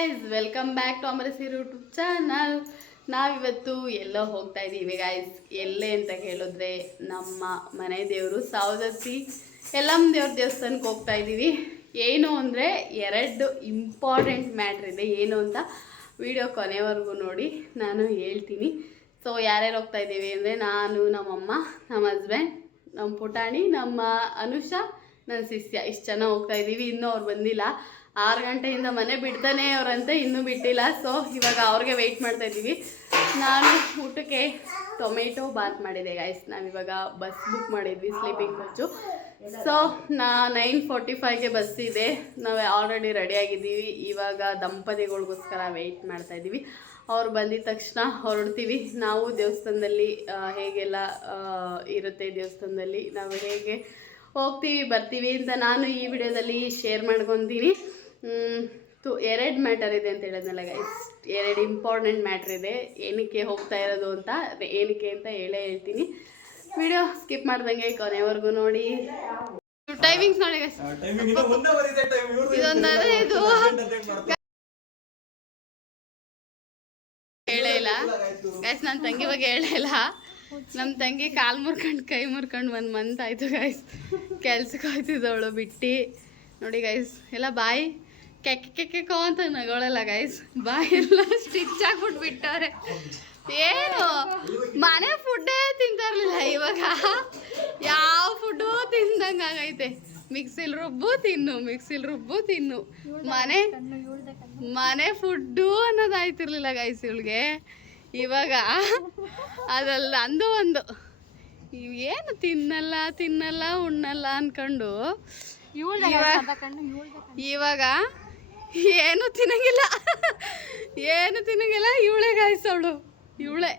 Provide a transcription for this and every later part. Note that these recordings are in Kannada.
ಗಾಯ್ಸ್ ವೆಲ್ಕಮ್ ಬ್ಯಾಕ್ ಟು ಅಮರಸಿ ಯೂಟ್ಯೂಬ್ ಚಾನಲ್ ನಾವಿವತ್ತು ಎಲ್ಲೋ ಹೋಗ್ತಾ ಇದ್ದೀವಿ ಗಾಯ್ಸ್ ಎಲ್ಲೇ ಅಂತ ಹೇಳಿದ್ರೆ ನಮ್ಮ ಮನೆ ದೇವರು ಸಾವದತ್ತಿ ಎಲ್ಲಮ್ಮ ದೇವ್ರ ದೇವಸ್ಥಾನಕ್ಕೆ ಹೋಗ್ತಾ ಇದ್ದೀವಿ ಏನು ಅಂದರೆ ಎರಡು ಇಂಪಾರ್ಟೆಂಟ್ ಮ್ಯಾಟ್ರ್ ಇದೆ. ಏನು ಅಂತ ವಿಡಿಯೋ ಕೊನೆವರೆಗೂ ನೋಡಿ, ನಾನು ಹೇಳ್ತೀನಿ. ಸೊ ಯಾರ್ಯಾರು ಹೋಗ್ತಾ ಇದ್ದೀವಿ ಅಂದರೆ ನಾನು, ನಮ್ಮಮ್ಮ, ನಮ್ಮ ಹಸ್ಬೆಂಡ್ ನಮ್ಮ ಪುಟಾಣಿ, ನಮ್ಮ ಅನುಷಾ, ನನ್ನ ಶಿಷ್ಯ. ಇಷ್ಟು ಜನ ಹೋಗ್ತಾ ಇದ್ದೀವಿ ಇನ್ನೂ ಅವ್ರು ಬಂದಿಲ್ಲ. ಆರು ಗಂಟೆಯಿಂದ ಮನೆ ಬಿಡ್ತಾನೆ ಅವರಂತೆ, ಇನ್ನೂ ಬಿಟ್ಟಿಲ್ಲ. ಸೊ ಇವಾಗ ಅವ್ರಿಗೆ ವೆಯ್ಟ್ ಮಾಡ್ತಾ ಇದ್ದೀವಿ. ನಾನು ಊಟಕ್ಕೆ ಟೊಮೆಟೊ ಬಾತ್ ಮಾಡಿದೆ ಗಾಯ್ಸ್ ನಾವಿವಾಗ ಬಸ್ ಬುಕ್ ಮಾಡಿದ್ವಿ ಸ್ಲೀಪಿಂಗ್ ಕೋಚು ಸೊ ನಾ ನೈನ್ ಫೋರ್ಟಿ ಫೈವ್ಗೆ ಬಸ್ ಇದೆ. ನಾವು ಆಲ್ರೆಡಿ ರೆಡಿಯಾಗಿದ್ದೀವಿ ಇವಾಗ ದಂಪತಿಗಳಿಗೋಸ್ಕರ ವೆಯ್ಟ್ ಮಾಡ್ತಾ ಇದ್ದೀವಿ. ಅವ್ರು ಬಂದಿದ ತಕ್ಷಣ ಹೊರಡ್ತೀವಿ. ನಾವು ದೇವಸ್ಥಾನದಲ್ಲಿ ಹೇಗೆಲ್ಲ ಇರುತ್ತೆ ದೇವಸ್ಥಾನದಲ್ಲಿ, ನಾವು ಹೇಗೆ ಹೋಗ್ತೀವಿ, ಬರ್ತೀವಿ ಅಂತ ನಾನು ಈ ವಿಡಿಯೋದಲ್ಲಿ ಶೇರ್ ಮಾಡ್ಕೊತೀನಿ. ತು ಎರಡು ಮ್ಯಾಟರ್ ಇದೆ ಅಂತ ಹೇಳೋದಲ್ಲ ಗೈಸ್ ಎರಡು ಇಂಪಾರ್ಟೆಂಟ್ ಮ್ಯಾಟ್ರ್ ಇದೆ. ಏನಕ್ಕೆ ಹೋಗ್ತಾ ಇರೋದು ಅಂತ ಅದೇ ಏನಕ್ಕೆ ಅಂತ ಹೇಳೇ ಹೇಳ್ತೀನಿ. ವಿಡಿಯೋ ಸ್ಕಿಪ್ ಮಾಡ್ದಂಗೆ ಕೊನೆವರೆಗೂ ನೋಡಿ. ಟೈಮಿಂಗ್ಸ್ ನೋಡಿ ಗೈಸ್ ಇದೆ ಇದೊಂದಾದ್ರೆ. ಹೇಳೇ ಇಲ್ಲ. ಗೈಸ್ ನನ್ನ ತಂಗಿ ಬಗ್ಗೆ ಹೇಳೇ ಇಲ್ಲ. ನಮ್ಮ ತಂಗಿ ಕಾಲು ಮುರ್ಕೊಂಡು ಕೈ ಮುರ್ಕೊಂಡು ಒಂದು ಮಂತ್ ಆಯಿತು ಗೈಸ್ ಕೆಲ್ಸಕ್ಕೆ ಹೋಯ್ತಿದ್ದವಳು ಬಿಟ್ಟು. ನೋಡಿ ಗೈಸ್ ಎಲ್ಲ ಬಾಯಿ ಕೆಕ್ಕೆ ಕೆಕ್ಕೆಕೋ ಅಂತ ನಗೋಳಲ್ಲ ಗೈಸ್ ಬಾಯಿಲ್ಲ ಸ್ಟಿಚ್ ಆಗ್ಬಿಟ್ಟು ಬಿಟ್ಟವ್ರೆ ಏನು? ಮನೆ ಫುಡ್ಡೇ ತಿಂತಾ ಇರಲಿಲ್ಲ ಇವಾಗ. ಯಾವ ಫುಡ್ಡು ತಿಂದಂಗೆ ಆಗೈತೆ. ಮಿಕ್ಸಿಲ್ ರುಬ್ಬು ತಿನ್ನು ಮಿಕ್ಸಿಲ್ ರುಬ್ಬು ತಿನ್ನು. ಮನೆ ಮನೆ ಫುಡ್ಡು ಅನ್ನೋದಾಯ್ತಿರ್ಲಿಲ್ಲ ಗೈಸ್ ಇವಳಿಗೆ. ಇವಾಗ ಅದಲ್ಲ ಅಂದು ಒಂದು. ಏನು ತಿನ್ನಲ್ಲ ತಿನ್ನಲ್ಲ ಉಣ್ಣಲ್ಲ ಅನ್ಕೊಂಡು ಇವಾಗ ಏನು ತಿನ್ನಂಗಿಲ್ಲ. ಏನು ತಿನ್ನಂಗಿಲ್ಲ. ಇವಳೆ ಗಾಯಿಸವಳು ಇವಳೆ.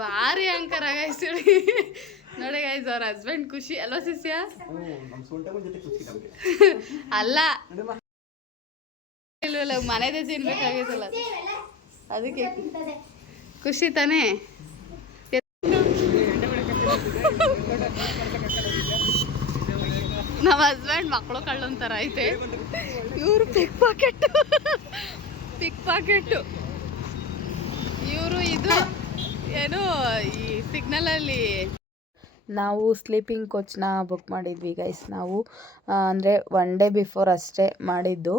ಭಾರಿ ಅಂಕರ ಗಾಯ್ಸವಳಿ ನೋಡಿ ಗಾಯ್ಸ್ ಅವ್ರ ಹಸ್ಬೆಂಡ್ ಖುಷಿ. ಅಲ್ವಾ ಸಿಸ್ಯ. ಅಲ್ಲ. ಇಲ್ವಲ್ಲ ಮನೆದೇ ತಿನ್ಬೇಕಾಗಿತ್ತಲ್ಲ. ಅದಕ್ಕೆ. ಖುಷಿ ತಾನೇ? ನಮ್ಮ ಹಸ್ಬೆಂಡ್ ಮಕ್ಕಳು ಕಳ್ಳೊಂಥರ ಐತೆ. ಇವರು ಪಿಕ್ ಪಾಕೆಟ್ ಪಿಕ್ ಪಾಕೆಟ್ ಇವರು ಇದು ಏನು, ಈ ಸಿಗ್ನಲಲ್ಲಿ ನಾವು ಸ್ಲೀಪಿಂಗ್ ಕೋಚ್ನ ಬುಕ್ ಮಾಡಿದ್ವಿ ಗೈಸ್ ನಾವು ಅಂದರೆ ಒನ್ ಡೇ ಬಿಫೋರ್ ಅಷ್ಟೇ ಮಾಡಿದ್ದು.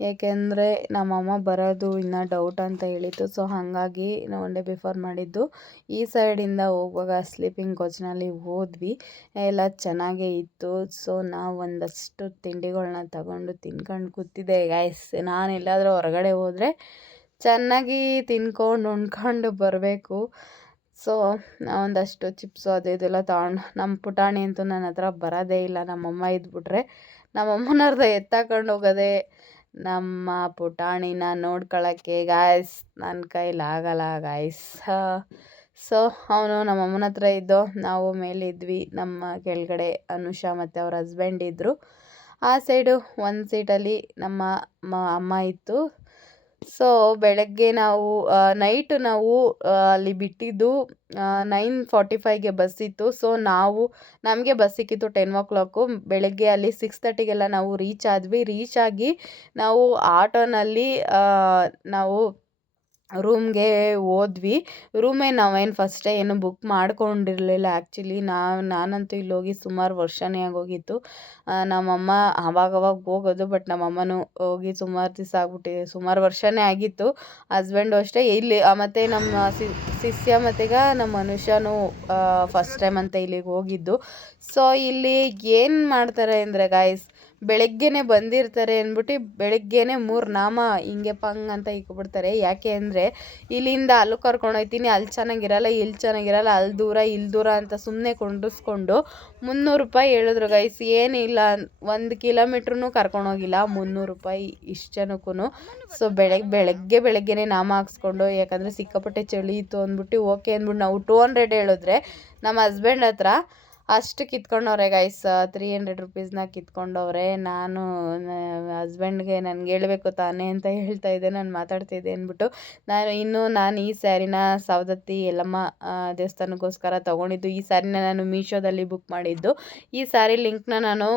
ಏಕೆಂದರೆ ನಮ್ಮಮ್ಮ ಬರೋದು ಇನ್ನೂ ಡೌಟ್ ಅಂತ ಹೇಳಿತ್ತು. ಸೊ ಹಾಗಾಗಿ ನಾವು ಒನ್ ಡೇ ಬಿಫೋರ್ ಮಾಡಿದ್ದು. ಈ ಸೈಡಿಂದ ಹೋಗುವಾಗ ಸ್ಲೀಪಿಂಗ್ ಕೋಚ್ನಲ್ಲಿ ಹೋದ್ವಿ. ಎಲ್ಲ ಚೆನ್ನಾಗೇ ಇತ್ತು. ಸೊ ನಾವು ಒಂದಷ್ಟು ತಿಂಡಿಗಳನ್ನ ತಗೊಂಡು ತಿನ್ಕೊಂಡು ಕೂತಿದ್ದೆ ಗಾಯ್ಸ್ ನಾನು ಎಲ್ಲಾದರೂ ಹೊರಗಡೆ ಹೋದರೆ ಚೆನ್ನಾಗಿ ತಿನ್ಕೊಂಡು ಉಣ್ಕೊಂಡು ಬರಬೇಕು. ಸೊ ಒಂದಷ್ಟು ಚಿಪ್ಸು ಅದು ಇದೆಲ್ಲ ತಗೊಂಡು ನಮ್ಮ ಪುಟಾಣಿ ಅಂತೂ ನನ್ನ ಹತ್ರ ಬರೋದೇ ಇಲ್ಲ. ನಮ್ಮಮ್ಮ ಇದ್ಬಿಟ್ರೆ ನಮ್ಮಮ್ಮನರ್ಧ ಎತ್ತಾಕೊಂಡು ಹೋಗೋದೇ ನಮ್ಮ ಪುಟಾಣಿನ ನೋಡ್ಕೊಳ್ಳೋಕ್ಕೆ ಗಾಯ್ಸ್ ನನ್ನ ಕೈಲಿ ಆಗಲ್ಲ ಗಾಯ್ಸ್ ಸೊ ಅವನು ನಮ್ಮಮ್ಮನ ಹತ್ರ ಇದ್ದೋ ನಾವು ಮೇಲಿದ್ವಿ. ನಮ್ಮ ಕೆಳಗಡೆ ಅನುಷಾ ಮತ್ತು ಅವ್ರ ಹಸ್ಬೆಂಡ್ ಇದ್ದರು ಆ ಸೈಡು ಒಂದು ಸೀಟಲ್ಲಿ ನಮ್ಮ ಅಮ್ಮ ಇತ್ತು. ಸೊ, ಬೆಳಗ್ಗೆ ನಾವು ನೈಟ್ ನಾವು ಅಲ್ಲಿ ಬಿಟ್ಟಿದ್ದು ನೈನ್ ಫಾರ್ಟಿ ಫೈವ್ಗೆ ಬಸ್ ಇತ್ತು. ಸೊ, ನಾವು, ನಮಗೆ ಬಸ್ ಸಿಕ್ಕಿತ್ತು ಟೆನ್ ಓ ಕ್ಲಾಕು. ಬೆಳಗ್ಗೆ ಅಲ್ಲಿ ಸಿಕ್ಸ್ ತರ್ಟಿಗೆಲ್ಲ ನಾವು ರೀಚ್ ಆದ್ವಿ. ರೀಚ್ ಆಗಿ ನಾವು ಆಟೋನಲ್ಲಿ ನಾವು ರೂಮ್ಗೆ ಹೋದ್ವಿ. ರೂಮೇ ನಾವೇನು ಫಸ್ಟೇ ಏನು ಬುಕ್ ಮಾಡ್ಕೊಂಡಿರಲಿಲ್ಲ ಆ್ಯಕ್ಚುಲಿ ನಾವು, ನಾನಂತೂ ಇಲ್ಲಿ ಹೋಗಿ ಸುಮಾರು ವರ್ಷನೇ ಆಗೋಗಿತ್ತು. ನಮ್ಮಮ್ಮ ಅವಾಗವಾಗ ಹೋಗೋದು ಬಟ್ ನಮ್ಮಮ್ಮನೂ ಹೋಗಿ ಸುಮಾರು ದಿವಸ ಆಗ್ಬಿಟ್ಟಿದೆ ಸುಮಾರು ವರ್ಷನೇ ಆಗಿತ್ತು. ಹಸ್ಬೆಂಡು ಅಷ್ಟೇ ಇಲ್ಲಿ ಮತ್ತು ನಮ್ಮ ಶಿಷ್ಯ ಮತ್ತೀಗ ನಮ್ಮ ಮನುಷ್ಯನೂ ಫಸ್ಟ್ ಟೈಮ್ ಅಂತ ಇಲ್ಲಿಗೆ ಹೋಗಿದ್ದು. ಸೊ ಇಲ್ಲಿ ಏನು ಮಾಡ್ತಾರೆ ಅಂದರೆ ಗಾಯ್ಸ್ ಬೆಳಗ್ಗೆನೆ ಬಂದಿರ್ತಾರೆ ಅಂದ್ಬಿಟ್ಟು ಬೆಳಗ್ಗೆನೆ ಮೂರು ನಾಮ ಹಿಂಗೆ ಪಂಗ್ ಅಂತ ಇಕ್ಬಿಡ್ತಾರೆ. ಯಾಕೆ ಅಂದರೆ ಇಲ್ಲಿಂದ ಅಲ್ಲಿ ಕರ್ಕೊಂಡು ಹೋಗ್ತೀನಿ, ಅಲ್ಲಿ ಚೆನ್ನಾಗಿರಲ್ಲ, ಇಲ್ಲಿ ಚೆನ್ನಾಗಿರಲ್ಲ, ಅಲ್ಲಿ ದೂರ, ಇಲ್ಲಿ ದೂರ ಅಂತ ಸುಮ್ಮನೆ ಕೊಂಡಿಸ್ಕೊಂಡು ಮುನ್ನೂರು ರೂಪಾಯಿ ಹೇಳಿದ್ರು ಗೈಸ್ ಏನಿಲ್ಲ, ಒಂದು ಕಿಲೋಮೀಟ್ರೂ ಕರ್ಕೊಂಡೋಗಿಲ್ಲ ಮುನ್ನೂರು ರೂಪಾಯಿ ಇಷ್ಟು ಜನಕ್ಕೂ ಸೊ ಬೆಳಗ್ಗೆ ಬೆಳಗ್ಗೆ ಬೆಳಗ್ಗೆನೆ ನಾಮ ಹಾಕ್ಸ್ಕೊಂಡು, ಯಾಕಂದರೆ ಸಿಕ್ಕಾಪಟ್ಟೆ ಚಳಿ ಇತ್ತು ಅಂದ್ಬಿಟ್ಟು, ಓಕೆ ಅಂದ್ಬಿಟ್ಟು ನಾವು ಟೂ ಹಂಡ್ರೆಡ್ ಹೇಳಿದ್ರೆ ನಮ್ಮ ಹಸ್ಬೆಂಡ್ ಹತ್ರ ಅಷ್ಟು ಕಿತ್ಕೊಂಡವ್ರೆ ಗೈಸ್ ತ್ರೀ ಹಂಡ್ರೆಡ್ ರುಪೀಸ್ನ ಕಿತ್ಕೊಂಡವ್ರೆ. ನಾನು ಹಸ್ಬೆಂಡ್ಗೆ ನನಗೆ ಹೇಳಬೇಕು ತಾನೇ ಅಂತ ಹೇಳ್ತಾ ಇದ್ದೆ. ನಾನು ಮಾತಾಡ್ತಿದ್ದೆ ಅಂದ್ಬಿಟ್ಟು. ನಾನು ಇನ್ನು ನಾನು ಈ ಸ್ಯಾರಿನ ಸವದತ್ತಿ, ಯಲ್ಲಮ್ಮ ದೇವಸ್ಥಾನಕ್ಕೋಸ್ಕರ ತೊಗೊಂಡಿದ್ದು. ಈ ಸ್ಯಾರಿನ ನಾನು ಮೀಶೋದಲ್ಲಿ ಬುಕ್ ಮಾಡಿದ್ದು. ಈ ಸ್ಯಾರಿ ಲಿಂಕ್ನ ನಾನು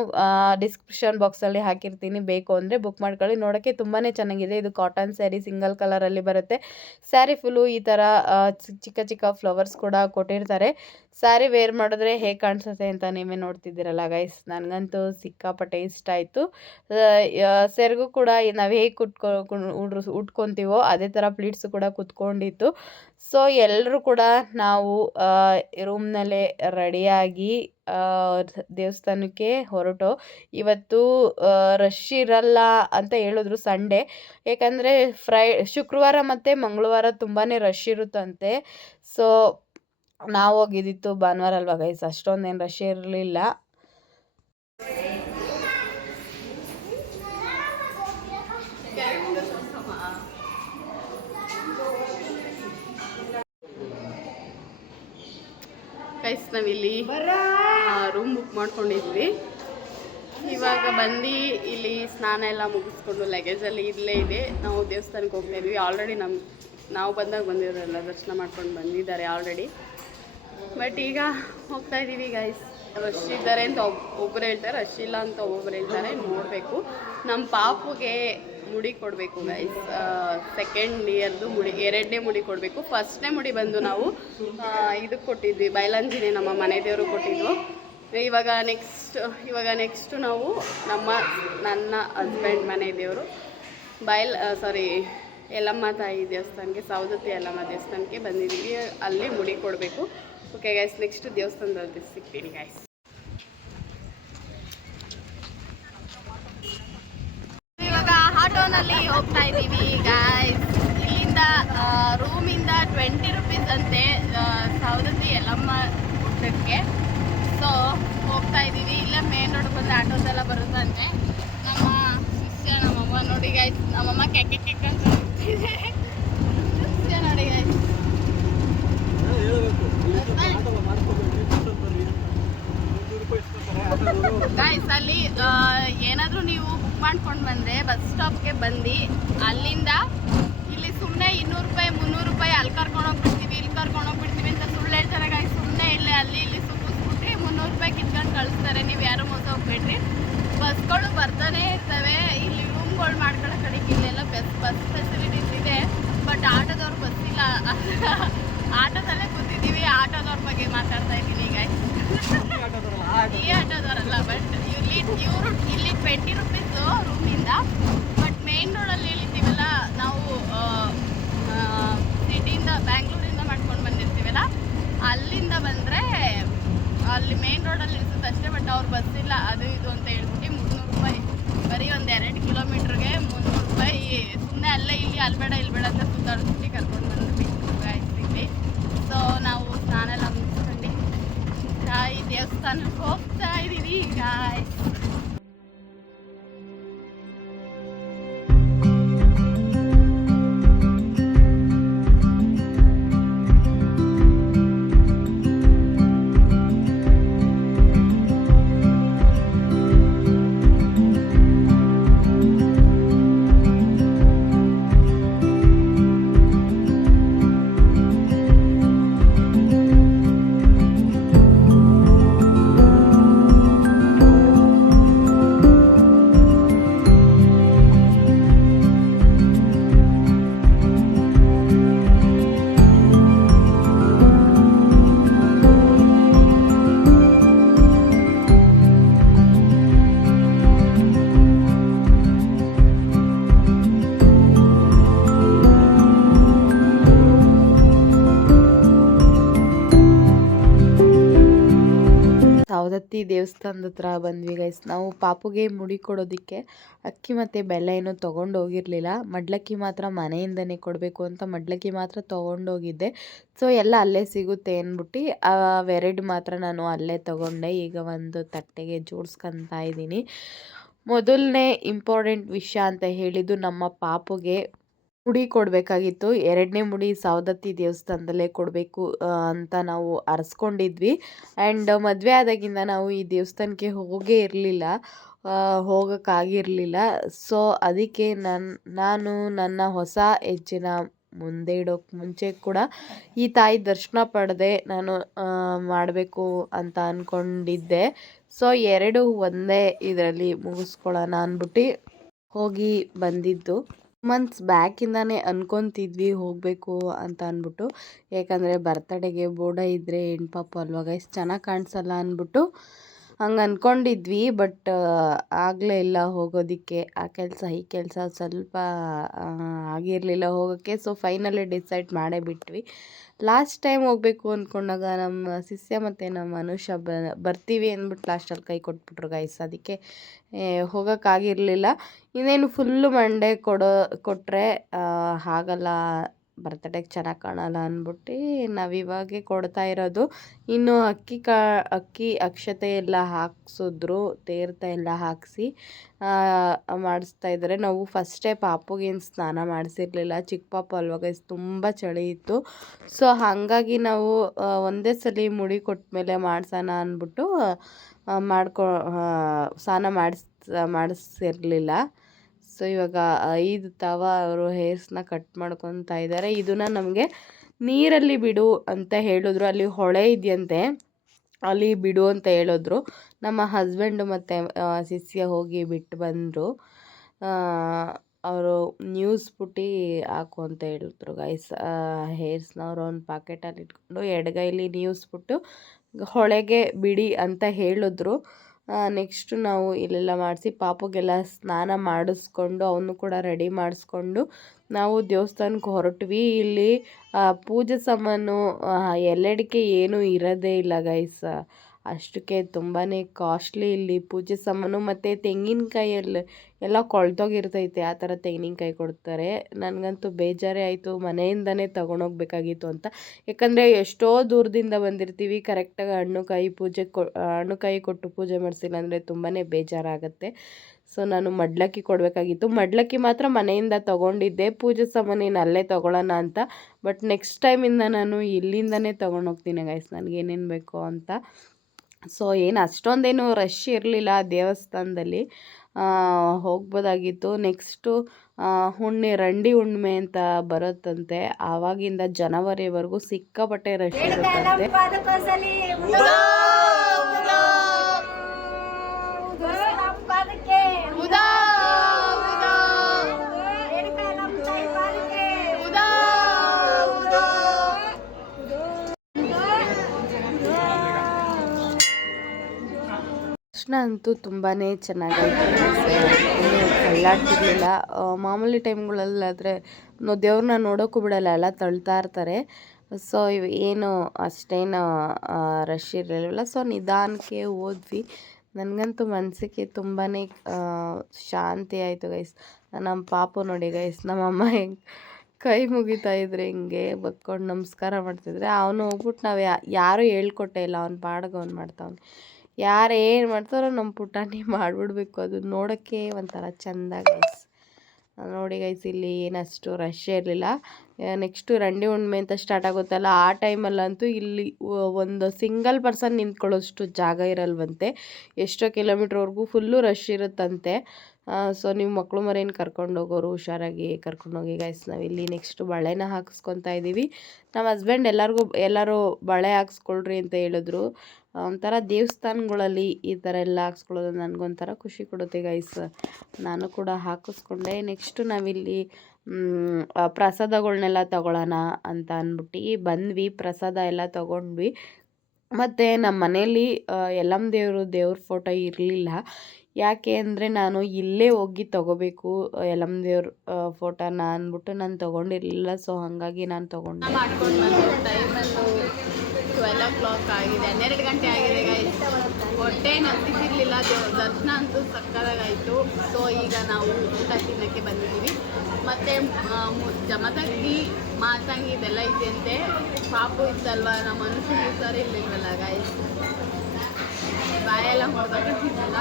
ಡಿಸ್ಕ್ರಿಪ್ಷನ್ ಬಾಕ್ಸಲ್ಲಿ ಹಾಕಿರ್ತೀನಿ. ಬೇಕು ಅಂದರೆ ಬುಕ್ ಮಾಡ್ಕೊಳ್ಳಿ. ನೋಡೋಕ್ಕೆ ತುಂಬಾ ಚೆನ್ನಾಗಿದೆ. ಇದು ಕಾಟನ್ ಸ್ಯಾರಿ ಸಿಂಗಲ್ ಕಲರಲ್ಲಿ ಬರುತ್ತೆ. ಸ್ಯಾರಿ ಫುಲ್ಲು ಈ ಥರ ಚಿಕ್ಕ ಚಿಕ್ಕ ಫ್ಲವರ್ಸ್ ಕೂಡ ಕೊಟ್ಟಿರ್ತಾರೆ. ಸ್ಯಾರಿ ವೇರ್ ಮಾಡಿದ್ರೆ ಹೇಗೆ ಕಾಣಿಸುತ್ತೆ ಅಂತ ನೀವೇ ನೋಡ್ತಿದ್ದೀರಲ್ಲ ಗೈಸ್ ನನಗಂತೂ ಸಿಕ್ಕಾಪಟ್ಟೆ ಇಷ್ಟ ಆಯಿತು. ಸೆರಗು ಕೂಡ ನಾವು ಹೇಗೆ ಕುಟ್ಕೊ ಉಡ್ರು, ಉಟ್ಕೊತೀವೋ ಅದೇ ಥರ ಪ್ಲೀಟ್ಸು ಕೂಡ ಕುತ್ಕೊಂಡಿತ್ತು. ಸೊ ಎಲ್ಲರೂ ಕೂಡ ನಾವು ರೂಮ್ನಲ್ಲೇ ರೆಡಿಯಾಗಿ ದೇವಸ್ಥಾನಕ್ಕೆ ಹೊರಟು. ಇವತ್ತು ರಶ್ ಇರಲ್ಲ ಅಂತ ಹೇಳಿದ್ರು ಸಂಡೇ ಯಾಕಂದರೆ ಫ್ರೈ ಶುಕ್ರವಾರ ಮತ್ತು ಮಂಗಳವಾರ ತುಂಬಾ ರಶ್ ಇರುತ್ತಂತೆ. ಸೊ ನಾವು ಹೋಗಿದ್ದಿತ್ತು ಭಾನುವಾರ ಅಲ್ವಾ ಗೈಸ್ ಅಷ್ಟೊಂದೇನು ರಶ್ ಇರಲಿಲ್ಲ. ಗೈಸ್ ನಾವಿಲ್ಲಿ ರೂಮ್ ಬುಕ್ ಮಾಡ್ಕೊಂಡಿದ್ವಿ. ಇವಾಗ ಬಂದು ಇಲ್ಲಿ ಸ್ನಾನ ಎಲ್ಲ ಮುಗಿಸ್ಕೊಂಡು ಲಗೇಜಲ್ಲಿ ಇಲ್ಲೇ ಇದೆ. ನಾವು ದೇವಸ್ಥಾನಕ್ಕೆ ಹೋಗ್ತಾ ಇದ್ವಿ. ಆಲ್ರೆಡಿ ನಮ್ಮ ನಾವು ಬಂದಾಗ ಬಂದಿರೋಲ್ಲ ದರ್ಶನ ಮಾಡ್ಕೊಂಡು ಬಂದಿದ್ದಾರೆ ಆಲ್ರೆಡಿ ಬಟ್ ಈಗ ಹೋಗ್ತಾ ಇದ್ದೀವಿ ಗೈಸ್ ರಶ್ ಇದ್ದಾರೆ ಅಂತ ಒಬ್ ಒಬ್ಬರು ಹೇಳ್ತಾರೆ. ರಶ್ ಇಲ್ಲ ಅಂತ ಒಬ್ಬೊಬ್ರು ಹೇಳ್ತಾರೆ. ನೋಡಬೇಕು. ನಮ್ಮ ಪಾಪುಗೆ ಮುಡಿ ಕೊಡಬೇಕು ಗೈಸ್ ಸೆಕೆಂಡ್ ಇಯರ್ದು ಮುಡಿ, ಎರಡನೇ ಮುಡಿ ಕೊಡಬೇಕು. ಫಸ್ಟ್ನೇ ಮುಡಿ ಬಂದು ನಾವು ಇದಕ್ಕೆ ಕೊಟ್ಟಿದ್ವಿ. ಬೈಲಾಂಜಿನಿ ನಮ್ಮ ಮನೆ ದೇವರು ಕೊಟ್ಟಿದ್ದು. ಇವಾಗ ನೆಕ್ಸ್ಟ್ ಇವಾಗ ನೆಕ್ಸ್ಟು ನಾವು ನಮ್ಮ ನನ್ನ ಹಸ್ಬೆಂಡ್ ಮನೆ ದೇವರು ಬಯಲ್ ಸಾರಿ ಯಲ್ಲಮ್ಮ ತಾಯಿ ದೇವಸ್ಥಾನಕ್ಕೆ ಸೌದತ್ತಿ ಯಲ್ಲಮ್ಮ ದೇವಸ್ಥಾನಕ್ಕೆ ಬಂದಿದ್ದೀವಿ. ಅಲ್ಲಿ ಮುಡಿ ಕೊಡಬೇಕು. ಓಕೆ ಗೈಸ್ ನೆಕ್ಸ್ಟ್ ದೇವಸ್ಥಾನದಲ್ಲಿ ಸಿಗ್ತೀನಿ ಗೈಸ್ ಇವಾಗ ಆಟೋನಲ್ಲಿ ಹೋಗ್ತಾ ಇದ್ದೀವಿ ಗಾಯ್ಸ್ ಇಲ್ಲಿಂದ ರೂಮಿಂದ ಟ್ವೆಂಟಿ ರುಪೀಸ್ ಅಂತೆ ಸೌದತ್ತಿ ಯಲ್ಲಮ್ಮ ಊಟಕ್ಕೆ ಸೊ ಹೋಗ್ತಾ ಇದ್ದೀವಿ. ಇಲ್ಲ ಮೇನ್ ರೋಡ್ ಬಂದರೆ ಆಟೋದೆಲ್ಲ ಬರುತ್ತಂತೆ ನಮ್ಮ ಶಿಷ್ಯ, ನಮ್ಮಮ್ಮ ನೋಡಿ ಗಾಯ್ಸ್ ನಮ್ಮಮ್ಮ ಕೆಕ್ಕ ಅಂತ ಹೋಗ್ತಿದೆ ಶಿಷ್ಯ ನೋಡಿ ಗಾಯ್ಸ್ ಗಾಯ್ಸ್ ಅಲ್ಲಿ ಆ, ಏನಾದ್ರೂ ನೀವು ಬುಕ್ ಮಾಡ್ಕೊಂಡು ಬಂದ್ರೆ ಬಸ್ ಸ್ಟಾಪ್ಗೆ ಬಂದು ಅಲ್ಲಿಂದ ಇಲ್ಲಿ ಸುಮ್ಮನೆ ಇನ್ನೂರು ರೂಪಾಯಿ ಮುನ್ನೂರು ರೂಪಾಯಿ ಅಲ್ಲಿ ಕರ್ಕೊಂಡು ಹೋಗ್ಬಿಡ್ತೀವಿ ಇಲ್ಲಿ ಕರ್ಕೊಂಡು ಹೋಗ್ಬಿಡ್ತೀವಿ ಅಂತ ಸುಳ್ಳು ಹೇಳ್ತಾರೆ ಗಾಯ್ಸ್ ಸುಮ್ಮನೆ ಇಲ್ಲೇ ಅಲ್ಲಿ ಇಲ್ಲಿ ಸುತ್ತಿಸ್ಬಿಟ್ರಿ ಮುನ್ನೂರು ರೂಪಾಯಿ ಕಿತ್ಕೊಂಡು ಕಳಿಸ್ತಾರೆ ನೀವು ಯಾರು ಮೋಸ ಹೋಗ್ಬೇಡ್ರಿ ಬಸ್ಗಳು ಬರ್ತಾನೆ ಇರ್ತವೆ ಇಲ್ಲಿ ರೂಮ್ಗಳು ಮಾಡ್ಕೊಳ್ಳೋ ಕಡೆಗೆ ಇಲ್ಲೆಲ್ಲ ಬಸ್ ಬಸ್ ಫೆಸಿಲಿಟೀಸ್ ಇದೆ ಬಟ್ ಆಟೋದವ್ರು ಬಸ್ ಇಲ್ಲ ಆಟೋದಲ್ಲೇ ಕೂತಿದ್ದೀವಿ ಆಟೋದವ್ರ ಬಗ್ಗೆ ಮಾತಾಡ್ತಾ ಇದ್ದೀನಿ ಗಾಯ್ಸ್ ಈ ಆಟೋದವರಲ್ಲ ಬಟ್ ಇಲ್ಲಿ ಇವರು ಇಲ್ಲಿ ಟ್ವೆಂಟಿ ರುಪೀಸು ರೂಮಿಂದ ಬಟ್ ಮೇನ್ ರೋಡಲ್ಲಿ ಇಳಿತೀವಲ್ಲ ನಾವು ಸಿಟಿಯಿಂದ ಬ್ಯಾಂಗ್ಳೂರಿಂದ ಮಾಡ್ಕೊಂಡು ಬಂದಿರ್ತೀವಲ್ಲ, ಅಲ್ಲಿಂದ ಬಂದರೆ, ಅಲ್ಲಿ ಮೇನ್ ರೋಡಲ್ಲಿ ಇರ್ತದೆ ಅಷ್ಟೇ ಬಟ್ ಅವ್ರು ಬಸ್ ಇಲ್ಲ, ಅದು ಇದು ಅಂತ ಹೇಳ್ಬಿಟ್ಟು ಮುನ್ನೂರು ರೂಪಾಯಿ. ಬರೀ ಒಂದು ಎರಡು ಕಿಲೋಮೀಟ್ರಿಗೆ ಮುನ್ನೂರು ರೂಪಾಯಿ. ಸುಮ್ಮನೆ ಅಲ್ಲೇ ಇಲ್ಲಿ ಅಲ್ಬೇಡ ಬೇಡ, ಇಲ್ಲಿ ಬೇಡ ಅಂತ ಸುತ್ತಾಡಿಸ್ಬಿಟ್ಟು ಕರ್ಕೊಂಡು ಬಂದ್ಬಿಟ್ಟು ಇಲ್ಲಿ. ಸೊ ನಾವು ಸ್ನಾನ ಎಲ್ಲ ಮುಗಿಸ್ಕೊಂಡು ತಾಯಿ ದೇವಸ್ಥಾನಕ್ಕೆ ಹೋಗ್ತಾ ಇದೀವಿ ಗಾಯ್ಸ್ ದೇವಸ್ಥಾನದ ಹತ್ರ ಬಂದ್ವಿ ಗೈಸ್ ನಾವು ಪಾಪುಗೆ ಮುಡಿ ಕೊಡೋದಕ್ಕೆ ಅಕ್ಕಿ ಮತ್ತು ಬೆಲ್ಲ ಏನೂ ತೊಗೊಂಡು ಹೋಗಿರಲಿಲ್ಲ. ಮಡ್ಲಕ್ಕಿ ಮಾತ್ರ ಮನೆಯಿಂದನೇ ಕೊಡಬೇಕು ಅಂತ ಮಡ್ಲಕ್ಕಿ ಮಾತ್ರ ತೊಗೊಂಡೋಗಿದ್ದೆ ಸೊ ಎಲ್ಲ ಅಲ್ಲೇ ಸಿಗುತ್ತೆ ಅಂದ್ಬಿಟ್ಟು ಅವೆರಡು ಮಾತ್ರ ನಾನು ಅಲ್ಲೇ ತೊಗೊಂಡೆ. ಈಗ ಒಂದು ತಟ್ಟೆಗೆ ಜೋಡಿಸ್ಕೊತಾ ಇದ್ದೀನಿ. ಮೊದಲನೇ ಇಂಪಾರ್ಟೆಂಟ್ ವಿಷಯ ಅಂತ ಹೇಳಿದ್ದು ನಮ್ಮ ಪಾಪುಗೆ ಮುಡಿ ಕೊಡಬೇಕಾಗಿತ್ತು. ಎರಡನೇ ಮುಡಿ ಸವದತ್ತಿ ದೇವಸ್ಥಾನದಲ್ಲೇ ಕೊಡಬೇಕು ಅಂತ ನಾವು ಅರಸ್ಕೊಂಡಿದ್ವಿ. ಆ್ಯಂಡ್ ಮದುವೆ ಆದಾಗಿಂದ ನಾವು ಈ ದೇವಸ್ಥಾನಕ್ಕೆ ಹೋಗೇ ಇರಲಿಲ್ಲ. ಹೋಗೋಕ್ಕಾಗಿರಲಿಲ್ಲ. ಸೊ, ಅದಕ್ಕೆ ನನ್ನ ನಾನು ನನ್ನ ಹೊಸ ಹೆಜ್ಜಿನ ಮುಂದೆ ಇಡೋಕ್ಕೆ ಮುಂಚೆ ಕೂಡ ಈ ತಾಯಿ ದರ್ಶನ ಪಡೆದೆ ನಾನು ಮಾಡಬೇಕು ಅಂತ ಅಂದ್ಕೊಂಡಿದ್ದೆ ಸೊ, ಎರಡು ಒಂದೇ ಇದರಲ್ಲಿ ಮುಗಿಸ್ಕೊಳ್ಳೋಣ ಅಂದ್ಬಿಟ್ಟು ಹೋಗಿ ಬಂದಿದ್ದು. ಮಂತ್ಸ್ ಬ್ಯಾಕಿಂದಾನೆ ಅನ್ಕೊತಿದ್ವಿ ಹೋಗಬೇಕು ಅಂತ ಅಂದ್ಬಿಟ್ಟು. ಯಾಕಂದರೆ ಬರ್ತಡೇಗೆ ಬೋಡ ಇದ್ದರೆ ಹೆಣ್ಪಾಪು ಅಲ್ವಾ ಗೈಸ್ ಚೆನ್ನಾಗಿ ಕಾಣಿಸಲ್ಲ ಅಂದ್ಬಿಟ್ಟು. ಹಂಗೆ ಅಂದ್ಕೊಂಡಿದ್ವಿ ಬಟ್ ಆಗಲೇ ಇಲ್ಲ ಹೋಗೋದಕ್ಕೆ. ಆ ಕೆಲಸ, ಈ ಕೆಲಸ ಸ್ವಲ್ಪ ಆಗಿರಲಿಲ್ಲ ಹೋಗೋಕ್ಕೆ. ಸೊ ಫೈನಲಿ ಡಿಸೈಡ್ ಮಾಡೇ ಬಿಟ್ವಿ ಲಾಸ್ಟ್ ಟೈಮ್ ಹೋಗಬೇಕು ಅಂದ್ಕೊಂಡಾಗ ನಮ್ಮ ಶಿಷ್ಯ ಮತ್ತು ನಮ್ಮ ಅನುಷ ಬ, ಬರ್ತೀವಿ ಅಂದ್ಬಿಟ್ಟು ಲಾಸ್ಟಲ್ಲಿ ಕೈ ಕೊಟ್ಬಿಟ್ರು ಗೈಸ್ ಅದಕ್ಕೆ ಹೋಗೋಕ್ಕಾಗಿರಲಿಲ್ಲ ಇನ್ನೇನು ಫುಲ್ಲು ಮಂಡೇ ಕೊಡೋ ಕೊಟ್ಟರೆ ಆಗಲ್ಲ ಬರ್ತಡೇಗೆ ಚೆನ್ನಾಗಿ ಕಾಣಲ್ಲ ಅಂದ್ಬಿಟ್ಟು ನಾವು ಇವಾಗೆ ಕೊಡ್ತಾ ಇರೋದು. ಇನ್ನು ಅಕ್ಕಿ ಕಾ, ಅಕ್ಕಿ ಅಕ್ಷತೆ ಎಲ್ಲ ಹಾಕ್ಸಿದ್ರು ತೀರ್ಥ ಎಲ್ಲ ಹಾಕಿಸಿ ಮಾಡಿಸ್ತಾ ಇದ್ದಾರೆ. ನಾವು ಫಸ್ಟೇ ಪಾಪುಗೇನು ಸ್ನಾನ ಮಾಡಿಸಿರ್ಲಿಲ್ಲ. ಚಿಕ್ಕ ಪಾಪು ಅಲ್ವಾ ಗೈಸ್ ತುಂಬ ಚಳಿ ಇತ್ತು. ಸೊ ಹಾಗಾಗಿ ನಾವು ಒಂದೇ ಸಲ ಮುಡಿ ಕೊಟ್ಟ ಮೇಲೆ ಮಾಡ್ಸೋಣ ಅಂದ್ಬಿಟ್ಟು ಮಾಡ್ಕೊ ಸ್ನಾನ ಮಾಡಿಸ್, ಮಾಡಿಸಿರ್ಲಿಲ್ಲ. ಸೊ, ಇವಾಗ ಐದು ತವ ಅವರು ಹೇರ್ಸ್ನ ಕಟ್ ಮಾಡ್ಕೊತಾ ಇದ್ದಾರೆ ಇದನ್ನ ನಮಗೆ ನೀರಲ್ಲಿ ಬಿಡು ಅಂತ ಹೇಳಿದ್ರು. ಅಲ್ಲಿ ಹೊಳೆ ಇದೆಯಂತೆ, ಅಲ್ಲಿ ಬಿಡು ಅಂತ ಹೇಳಿದ್ರು. ನಮ್ಮ ಹಸ್ಬೆಂಡು ಮತ್ತು ಸಿಸ್ಗೆ ಹೋಗಿ ಬಿಟ್ಟು ಬಂದರು. ಅವರು ನ್ಯೂಸ್ ಪುಟ್ಟಿ ಹಾಕು ಅಂತ ಹೇಳಿದ್ರು ಗೈಸ್ ಹೇರ್ಸ್ನ ಅವ್ರು ಒಂದು ಪಾಕೆಟಲ್ಲಿ ಇಟ್ಕೊಂಡು ಎಡಗೈಲಿ ನ್ಯೂಸ್ ಬಿಟ್ಟು ಹೊಳೆಗೆ ಬಿಡಿ ಅಂತ ಹೇಳಿದ್ರು. ನೆಕ್ಸ್ಟು ನಾವು ಇಲ್ಲೆಲ್ಲ ಮಾಡಿಸಿ ಪಾಪುಗೆಲ್ಲ ಸ್ನಾನ ಮಾಡಿಸ್ಕೊಂಡು ಅವನು ಕೂಡ ರೆಡಿ ಮಾಡಿಸ್ಕೊಂಡು ನಾವು ದೇವಸ್ಥಾನಕ್ಕೆ ಹೊರಟ್ವಿ. ಇಲ್ಲಿ ಪೂಜೆ ಸಾಮಾನು ಎಲ್ಲಡಿಕೆ ಏನೂ ಇರೋದೇ ಇಲ್ಲ ಗೈಸ್ ಅಷ್ಟಕ್ಕೆ ತುಂಬಾ ಕಾಸ್ಟ್ಲಿ ಇಲ್ಲಿ ಪೂಜೆ ಸಾಮಾನು ಮತ್ತು ತೆಂಗಿನಕಾಯಲ್ಲಿ ಎಲ್ಲ ಕೊಳ್ತೋಗಿರ್ತೈತೆ ಆ ಥರ ತೆಂಗಿನಕಾಯಿ ಕೊಡ್ತಾರೆ. ನನಗಂತೂ ಬೇಜಾರೇ ಆಯಿತು, ಮನೆಯಿಂದನೇ ತಗೊಂಡೋಗ್ಬೇಕಾಗಿತ್ತು ಅಂತ. ಯಾಕಂದರೆ ಎಷ್ಟೋ ದೂರದಿಂದ ಬಂದಿರ್ತೀವಿ ಕರೆಕ್ಟಾಗಿ ಹಣ್ಣು ಕಾಯಿ ಪೂಜೆ ಕೊ ಹಣ್ಣು ಕಾಯಿ ಕೊಟ್ಟು ಪೂಜೆ ಮಾಡಿಸಿಲ್ಲ ಅಂದರೆ ತುಂಬಾ ಬೇಜಾರಾಗುತ್ತೆ. ಸೊ ನಾನು ಮಡ್ಲಕ್ಕಿ ಕೊಡಬೇಕಾಗಿತ್ತು. ಮಡ್ಲಕ್ಕಿ ಮಾತ್ರ ಮನೆಯಿಂದ ತೊಗೊಂಡಿದ್ದೆ. ಪೂಜೆ ಸಾಮಾನೇನು ಅಲ್ಲೇ ತೊಗೊಳ್ಳೋಣ ಅಂತ. ಬಟ್ ನೆಕ್ಸ್ಟ್ ಟೈಮಿಂದ ನಾನು ಇಲ್ಲಿಂದನೇ ತೊಗೊಂಡೋಗ್ತೀನಿ ಗೈಸ್ ನನಗೇನೇನು ಬೇಕು ಅಂತ. ಸೊ, ಏನು ಅಷ್ಟೊಂದೇನು ರಶ್ ಇರಲಿಲ್ಲ ದೇವಸ್ಥಾನದಲ್ಲಿ. ಹೋಗ್ಬೋದಾಗಿತ್ತು. ನೆಕ್ಸ್ಟು ಹುಣ್ಣಿ, ರಂಡಿ ಹುಣ್ಣಿಮೆ ಅಂತ ಬರುತ್ತಂತೆ. ಆವಾಗಿಂದ ಜನವರಿವರೆಗೂ ಸಿಕ್ಕಾಪಟ್ಟೆ ರಶ್ ಇರುತ್ತಂತೆ. ದರ್ಶನ ಅಂತೂ ತುಂಬಾ ಚೆನ್ನಾಗೈತೆ ಕಳ್ಳಾಡ್ತಿರ್ಲಿಲ್ಲ ಮಾಮೂಲಿ ಟೈಮ್ಗಳಲ್ಲಾದರೆ ದೇವ್ರನ್ನ ನೋಡೋಕ್ಕೂ ಬಿಡಲ್ಲ ಎಲ್ಲ ತಳ್ತಾ ಇರ್ತಾರೆ ಸೊ ಇವು ಏನು ಅಷ್ಟೇನು ರಶ್ ಇರಲಿಲ್ಲ ಸೊ ನಿಧಾನಕ್ಕೆ ಹೋದ್ವಿ ನನಗಂತೂ ಮನಸ್ಸಿಗೆ ತುಂಬಾ ಶಾಂತಿ ಆಯಿತು ಗೈಸ್ ನಮ್ಮ ಪಾಪ ನೋಡಿ ಗೈಸ್ ನಮ್ಮಮ್ಮ ಹೆಂಗೆ ಕೈ ಮುಗಿತಾ ಇದ್ರೆ ಹಿಂಗೆ ಬಕ್ಕೊಂಡು ನಮಸ್ಕಾರ ಮಾಡ್ತಿದ್ರೆ ಅವನು ಹೋಗ್ಬಿಟ್ಟು ನಾವು ಯಾರೂ ಹೇಳ್ಕೊಟ್ಟೇ ಇಲ್ಲ ಅವ್ನು ಪಾಡ್ಗೆ ಅವ್ನು ಮಾಡ್ತಾವ್ನು ಯಾರು ಏನು ಮಾಡ್ತಾರೋ ನಮ್ಮ ಪುಟಾಣಿ ಮಾಡಿಬಿಡ್ಬೇಕು ಅದು. ನೋಡೋಕ್ಕೆ ಒಂಥರ ಚೆಂದ ಗೈಸ್ ನೋಡಿ ಗೈಸ್ ಇಲ್ಲಿ ಏನಷ್ಟು ರಶ್ ಇರಲಿಲ್ಲ. ನೆಕ್ಸ್ಟು ರಂಡಿ ಹುಣ್ಣಿಮೆ ಅಂತ ಸ್ಟಾರ್ಟ್ ಆಗುತ್ತಲ್ಲ, ಆ ಟೈಮಲ್ಲಂತೂ ಇಲ್ಲಿ ಒಂದು ಸಿಂಗಲ್ ಪರ್ಸನ್ ನಿಂತ್ಕೊಳ್ಳೋಷ್ಟು ಜಾಗ ಇರಲ್ವಂತೆ. ಎಷ್ಟೋ ಕಿಲೋಮೀಟ್ರ್ವರೆಗೂ ಫುಲ್ಲು ರಶ್ ಇರುತ್ತಂತೆ. ಸೊ ನೀವು ಮಕ್ಕಳು ಮರೇನು ಕರ್ಕೊಂಡು ಹೋಗೋರು? ಹುಷಾರಾಗಿ ಕರ್ಕೊಂಡೋಗಿ ಗೈಸ್ ನಾವಿಲ್ಲಿ ನೆಕ್ಸ್ಟು ಬಳೆನ ಹಾಕಿಸ್ಕೊತಾ ಇದ್ದೀವಿ ನಮ್ಮ ಹಸ್ಬೆಂಡ್ ಎಲ್ಲರಿಗೂ, ಎಲ್ಲರೂ ಬಳೆ ಹಾಕ್ಸ್ಕೊಳ್ರಿ ಅಂತ ಹೇಳಿದ್ರು. ಒಂಥರ ದೇವಸ್ಥಾನಗಳಲ್ಲಿ ಈ ಥರ ಎಲ್ಲ ಹಾಕ್ಸ್ಕೊಳ್ಳೋದು ನನಗೊಂಥರ ಖುಷಿ ಕೊಡುತ್ತೆ ಗೈಸ್ ನಾನು ಕೂಡ ಹಾಕಿಸ್ಕೊಂಡೆ. ನೆಕ್ಸ್ಟು ನಾವಿಲ್ಲಿ ಪ್ರಸಾದಗಳನ್ನೆಲ್ಲ ತಗೊಳ್ಳೋಣ ಅಂತ ಅಂದ್ಬಿಟ್ಟು ಬಂದ್ವಿ. ಪ್ರಸಾದ ಎಲ್ಲ ತೊಗೊಂಡ್ವಿ. ಮತ್ತು ನಮ್ಮ ಮನೇಲಿ ಎಲ್ಲಮ್ಮ ದೇವರು, ದೇವ್ರ ಫೋಟೋ ಇರಲಿಲ್ಲ. ಯಾಕೆ ಅಂದರೆ ನಾನು ಇಲ್ಲೇ ಹೋಗಿ ತಗೋಬೇಕು ಯಲಮ್ಮ ದೇವ್ರ ಫೋಟೋನ ಅಂದ್ಬಿಟ್ಟು ನಾನು ತೊಗೊಂಡಿರಲಿಲ್ಲ. ಸೊ ಹಾಗಾಗಿ ನಾನು ತೊಗೊಂಡೆ. ಟ್ವೆಲ್ ಓ ಕ್ಲಾಕ್ ಆಗಿದೆ, ಹನ್ನೆರಡು ಗಂಟೆ ಆಗಿದೆ ಹೊಟ್ಟೆ ಹಸಿತಿರ್ಲಿಲ್ಲ ದೇವ್ರ ದರ್ಶನ ಅಂತೂ ಸಕ್ಕದಾಗಾಯಿತು ಸೊ ಈಗ ನಾವು ಊಟ ತಿನ್ನೋಕ್ಕೆ ಬಂದಿದ್ದೀವಿ. ಮತ್ತು ಜಮದಗ್ಗಿ ಮಾತಂಗಿ ಇದೆಲ್ಲ ಇದೆಯಂತೆ ಪಾಪು ಇತ್ತಲ್ವ? ನಮ್ಮ ಮನುಷ್ಯನಿಗೆ ಸರ್ ಇರಲಿಲ್ವಲ್ಲ ಗೈಸ್ ಬಾಯೆಲ್ಲ ಹೊಡೆದಿದ್ದಿಲ್ಲ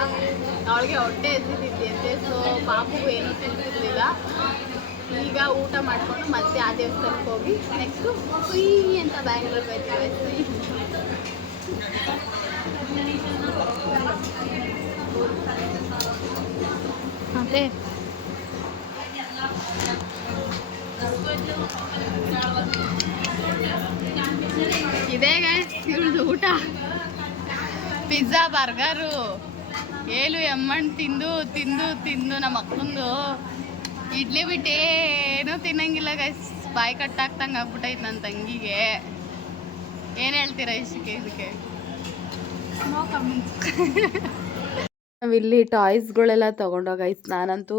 ಅವಳಿಗೆ ಹೊಟ್ಟೆ ಎದ್ದಿದ್ದಿದ್ದೆ ಸೊ ಪಾಪು ಏನೂ ತಿಂತಿರ್ಲಿಲ್ಲ ಈಗ ಊಟ ಮಾಡಿಕೊಂಡು ಮತ್ತೆ ಆ ದೇವಸ್ಥಾನಕ್ಕೆ ಹೋಗಿ ನೆಕ್ಸ್ಟು ಫ್ರೀ ಅಂತ ಬ್ಯಾಂಗ್ಳೂರ್ ಬರ್ತೀವಿ ಫ್ರೀ ಅದೇ. ಇದೇ ಊಟ. Pizza burger. ಏಳು ಎಮ್ಮಣ್ಣು ತಿಂದು ತಿಂದು ತಿಂದು ನಮ್ಮ ಅಕ್ಕಂದು ಇಡ್ಲಿ ಬಿಟ್ಟು ಏನೂ ತಿನ್ನಂಗಿಲ್ಲ ಗೈಸ್ ಬಾಯಿ ಆಗ್ತಂಗ ಆಗ್ಬಿಟ್ಟೈತೆ ನನ್ನ ತಂಗಿಗೆ. ಏನು ಹೇಳ್ತೀರಾ ಇಷ್ಟಕ್ಕೆ ಇದಕ್ಕೆ? ನಾವಿಲ್ಲಿ ಟಾಯ್ಸ್ಗಳೆಲ್ಲ ತೊಗೊಂಡೋ ಗೈಸ್ ನಾನಂತೂ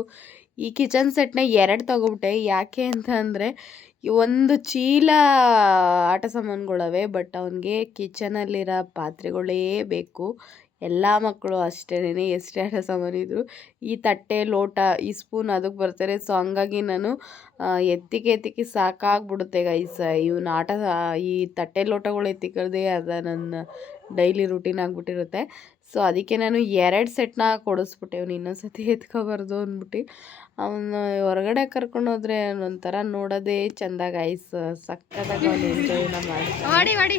ಈ ಕಿಚನ್ ಸೆಟ್ನ ಎರಡು ತೊಗೊಬಿಟ್ಟೆ. ಯಾಕೆ ಅಂತ ಅಂದರೆ ಒಂದು ಚೀಲ ಆಟ ಸಾಮಾನುಗಳವೆ ಬಟ್ ಅವನಿಗೆ ಕಿಚನಲ್ಲಿರೋ ಪಾತ್ರೆಗಳೇ ಬೇಕು. ಎಲ್ಲ ಮಕ್ಕಳು ಅಷ್ಟೇನೆ ಎಷ್ಟೇ ಆಟ ಸಾಮಾನಿದ್ರು ಈ ತಟ್ಟೆ, ಲೋಟ, ಈ ಸ್ಪೂನ್ ಅದಕ್ಕೆ ಬರ್ತಾರೆ. ಸೊ ಹಂಗಾಗಿ ನಾನು ಎತ್ತಿಗೆ ಎತ್ತಿಕೆ ಎತ್ತಿಕೆ ಸಾಕಾಗ್ಬಿಡುತ್ತೆ ಗೈಸ್ ಇವನ ಆಟ ಈ ತಟ್ಟೆ, ಲೋಟಗಳು ಎತ್ತಿಕೊಳ್ಳದೆ ಅದ ನನ್ನ ಡೈಲಿ ರುಟೀನ್ ಆಗಿಬಿಟ್ಟಿರುತ್ತೆ. ಸೊ ಅದಕ್ಕೆ ನಾನು ಎರಡು ಸೆಟ್ನ ಕೊಡಿಸ್ಬಿಟ್ಟೆ. ಅವ್ನು ಇನ್ನೊಂದ್ಸತಿ ಎತ್ಕೋಬಾರ್ದು ಅಂದ್ಬಿಟ್ಟು. ಅವನು ಹೊರಗಡೆ ಕರ್ಕೊಂಡು ಹೋದ್ರೆ ಒಂಥರ ನೋಡೋದೇ ಚಂದ ಗೈಸ್ ಸಕ್ಕತ್ತಾಗಿ ಅವ್ನು ಎಂಜಾಯ್ನ ಮಾಡಿ ಹೊಡಿ ಹೊಡಿ.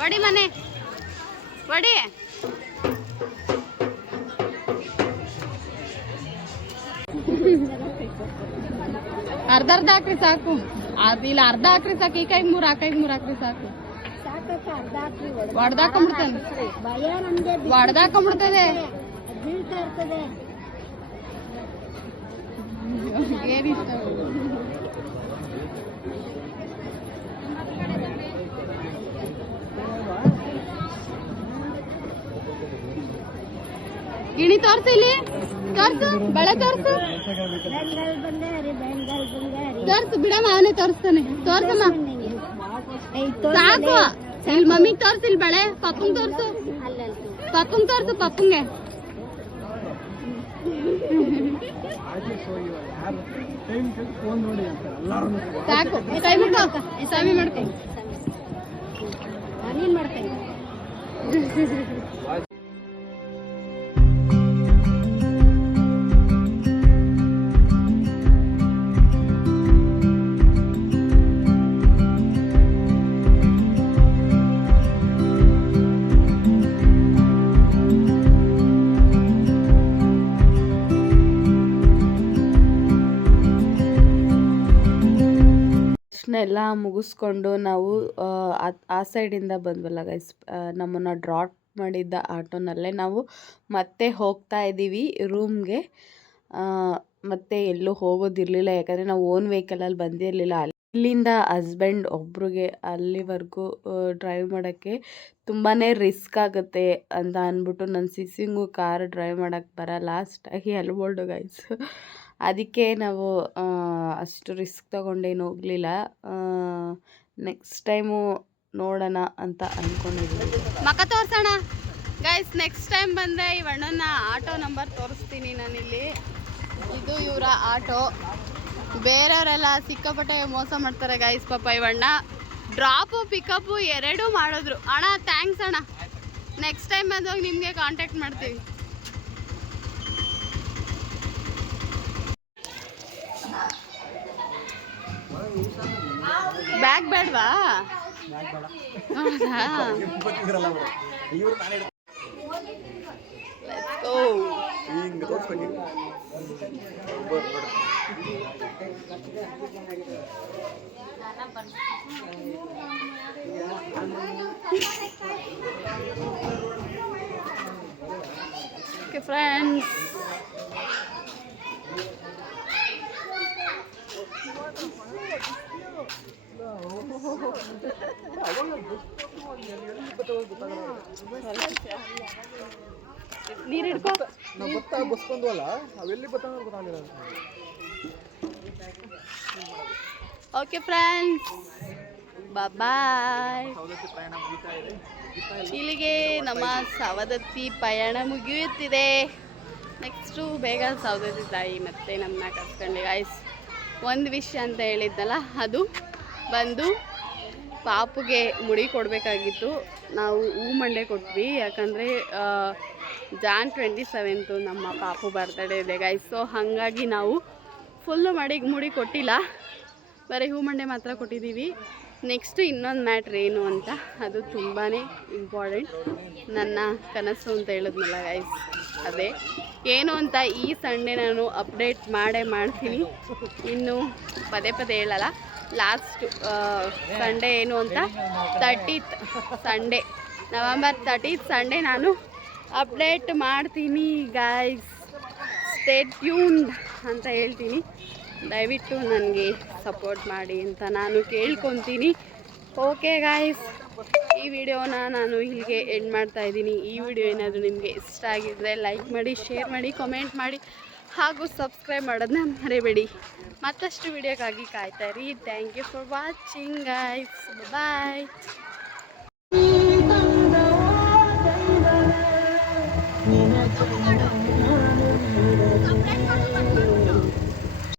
ಹೊಡಿ ಮನೆ. ಹೊಡಿ. ಅರ್ಧ ಅರ್ಧ ಹಾಕ್ರಿ ಸಾಕು. ಅದು ಇಲ್ಲ ಅರ್ಧ ಹಾಕ್ರಿ ಸಾಕು. ಈ ಕೈಗೆ ಮೂರು ಆ ಕೈಗೆ ಮೂರು ಹಾಕ್ರಿ ಸಾಕು. ಹೊಡ್ದಾಕೊಂಡ್ಬಿಡ್ತಾನೆ ಹೊಡ್ದಾಕೊಂಡ್ಬಿಡ್ತದೆ ಗಿಣಿ ತೋರ್ಸು ಇಲ್ಲಿ. ತೋರ್ಸು, ಬಳೆ ತೋರ್ಸು. ತೋರ್ಸು, ಬಿಡಮ್ಮ, ಅವನೇ ತೋರಿಸ್ತಾನೆ. ತೋರ್ಸಮ್ಮ. ಸಾಕು. ಇಲ್ಲಿ ಮಮ್ಮಿಗೆ ತೋರ್ಸು, ಇಲ್ಲಿ ಬಳೆ. ಪಪ್ಪಂಗ್ ತೋರ್ಸು. ಪಪ್ಪಂಗ್ ತೋರ್ಸು, ಪಪ್ಪಂಗೆ. ಸಾಕು. ಮುಟ್ಕೋ ಸ್ವಾಮಿ ಮಾಡ್ತೇನೆ. ನಾನೇನು ಮಾಡ್ತೇನೆ? ಎಲ್ಲ ಮುಗಿಸ್ಕೊಂಡು ನಾವು ಆ, ಸೈಡಿಂದ ಬಂದ್ವಲ್ಲ ಗೈಸ್ ನಮ್ಮನ್ನು ಡ್ರಾಪ್ ಮಾಡಿದ್ದ ಆಟೋನಲ್ಲೇ ನಾವು ಮತ್ತೆ ಹೋಗ್ತಾ ಇದ್ದೀವಿ ರೂಮ್ಗೆ ಮತ್ತೆ ಎಲ್ಲೂ ಹೋಗೋದಿರಲಿಲ್ಲ ಯಾಕಂದರೆ ನಾವು ಓನ್ ವೆಹಿಕಲಲ್ಲಿ ಬಂದಿರಲಿಲ್ಲ. ಇಲ್ಲಿಂದ ಹಸ್ಬೆಂಡ್ ಒಬ್ರಿಗೆ ಅಲ್ಲಿವರೆಗೂ ಡ್ರೈವ್ ಮಾಡೋಕ್ಕೆ ತುಂಬಾ ರಿಸ್ಕ್ ಆಗುತ್ತೆ ಅಂತ ಅಂದ್ಬಿಟ್ಟು ನನ್ನ ಸಿಸಿಂಗು ಕಾರ್ ಡ್ರೈವ್ ಮಾಡೋಕ್ಕೆ ಬರಲ್ಲ. ಅಷ್ಟಾಗಿ ಅಲ್ಬೋಲ್ಡು ಗೈಸ್ ಅದಕ್ಕೆ ನಾವು ಅಷ್ಟು ರಿಸ್ಕ್ ತೊಗೊಂಡೇನು ಹೋಗಲಿಲ್ಲ. ನೆಕ್ಸ್ಟ್ ಟೈಮು ನೋಡೋಣ ಅಂತ ಅಂದ್ಕೊಂಡಿದ್ದೀವಿ ಮಕ ತೋರ್ಸೋಣ. ಗೈಸ್ ನೆಕ್ಸ್ಟ್ ಟೈಮ್ ಬಂದರೆ ಈ ಅಣ್ಣನ ಆಟೋ ನಂಬರ್ ತೋರಿಸ್ತೀನಿ ನಾನಿಲ್ಲಿ. ಇದು ಇವರ ಆಟೋ. ಬೇರೆಯವರೆಲ್ಲ ಸಿಕ್ಕಾಪಟ್ಟೆ ಮೋಸ ಮಾಡ್ತಾರೆ ಗೈಸ್ ಪಾಪ ಇವಣ್ಣ ಡ್ರಾಪು ಪಿಕಪ್ಪು ಎರಡೂ ಮಾಡಿದ್ರು. ಅಣ್ಣ ಥ್ಯಾಂಕ್ಸ್ ಅಣ್ಣ. ನೆಕ್ಸ್ಟ್ ಟೈಮ್ ಬಂದಾಗ ನಿಮಗೆ ಕಾಂಟ್ಯಾಕ್ಟ್ ಮಾಡ್ತೀವಿ ಬ್ಯಾಗ್ ಬೇಡವಾ? ಹೌದಾ? ಗೊತ್ತಿದ್ರಲ್ಲ ಅವರು ಇವ್ರು ನಾನೇ ಓ ಹಿಂಗೆ ತೋರಿಸ್ಬೇಕು ಓಕೆ ಫ್ರೆಂಡ್ಸ್ ನಾವು ಭತ್ತ ಬಸ್ಕೊಂಡ್ವಲ್ಲ ಅವೆಲ್ಲಿ ಭತ್ತ ಗೊತ್ತಾಗಿಲ್ಲ ಓಕೆ ಫ್ರೆಂಡ್ಸ್ ಬಾಯ್ ಇಲ್ಲಿಗೆ ನಮ್ಮ ಸವದತ್ತಿ ಪಯಣ ಮುಗಿಯುತ್ತಿದೆ. ನೆಕ್ಸ್ಟು ಬೇಗ ಸವದತ್ತಿ ತಾಯಿ ಮತ್ತೆ ನಮ್ಮನ್ನ ಕರ್ಸ್ಕೊಂಡೆ ಗಾಯ್ಸ್ ಒಂದು ವಿಷಯ ಅಂತ ಹೇಳಿದ್ದಲ್ಲ ಅದು ಬಂದು ಪಾಪುಗೆ ಮುಡಿ ಕೊಡಬೇಕಾಗಿತ್ತು. ನಾವು ಹೂ ಮಂಡೆ ಕೊಟ್ವಿ ಯಾಕಂದರೆ ಜಾನ್ ಟ್ವೆಂಟಿ ಸೆವೆಂತು ನಮ್ಮ ಪಾಪು ಬರ್ತಡೇ ಇದೆ ಗಾಯ್ಸ್ ಸೊ ಹಾಗಾಗಿ ನಾವು ಫುಲ್ಲು ಮಾಡಿ ಮುಡಿ ಕೊಟ್ಟಿಲ್ಲ. ಬರೀ ಹೂ ಮಂಡೆ ಮಾತ್ರ ಕೊಟ್ಟಿದ್ದೀವಿ. ನೆಕ್ಸ್ಟ್ ಇನ್ನೊಂದು ಮ್ಯಾಟ್ರ್ ಏನು ಅಂತ, ಅದು ತುಂಬಾ ಇಂಪಾರ್ಟೆಂಟ್ ನನ್ನ ಕನಸು ಅಂತ ಹೇಳಿದ್ನಲ್ಲ ಗೈಸ್ ಅದೇ, ಏನು ಅಂತ ಈ ಸಂಡೇ ನಾನು ಅಪ್ಡೇಟ್ ಮಾಡೇ ಮಾಡ್ತೀನಿ. ಇನ್ನು ಪದೇ ಪದೇ ಹೇಳಲ್ಲ. ಲಾಸ್ಟ್ ಸಂಡೇ ಏನು ಅಂತ thirtieth Sunday November thirtieth Sunday ನಾನು ಅಪ್ಡೇಟ್ ಮಾಡ್ತೀನಿ ಗಾಯ್ಸ್ ಸ್ಟೇ ಟ್ಯೂನ್ ಅಂತ ಹೇಳ್ತೀನಿ. ದಯವಿಟ್ಟು ನನಗೆ ಸಪೋರ್ಟ್ ಮಾಡಿ ಅಂತ ನಾನು ಕೇಳ್ಕೊತೀನಿ. ಓಕೆ ಗಾಯ್ಸ್ ಈ ವಿಡಿಯೋನ ನಾನು ಇಲ್ಲಿಗೆ ಎಂಡ್ ಮಾಡ್ತಾ ಇದ್ದೀನಿ. ಈ ವಿಡಿಯೋ ಏನಾದರೂ ನಿಮಗೆ ಇಷ್ಟ ಆಗಿದ್ದರೆ ಲೈಕ್ ಮಾಡಿ ಶೇರ್ ಮಾಡಿ ಕಮೆಂಟ್ ಮಾಡಿ, ಹಾಗೂ ಸಬ್ಸ್ಕ್ರೈಬ್ ಮಾಡೋದನ್ನ ಮರಿಬೇಡಿ. ಮತ್ತಷ್ಟು ವಿಡಿಯೋಕ್ಕಾಗಿ ಕಾಯ್ತಾ ಇರಿ. Thank you for watching guys bye